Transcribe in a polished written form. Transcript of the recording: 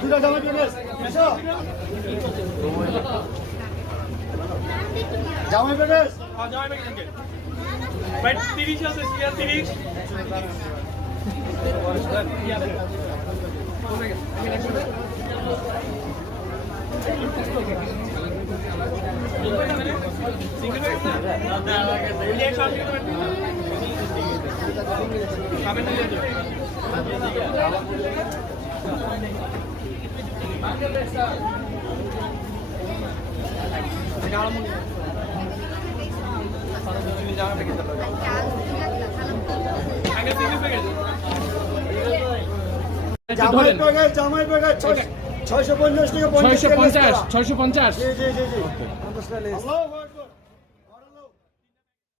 দুটা জামাই পেয়ে জামাই পেয়ে ভাই 30 আছে সিয়া 30 জামাই প্যাকেট 650 টাকা 650 650 জি জি জি জি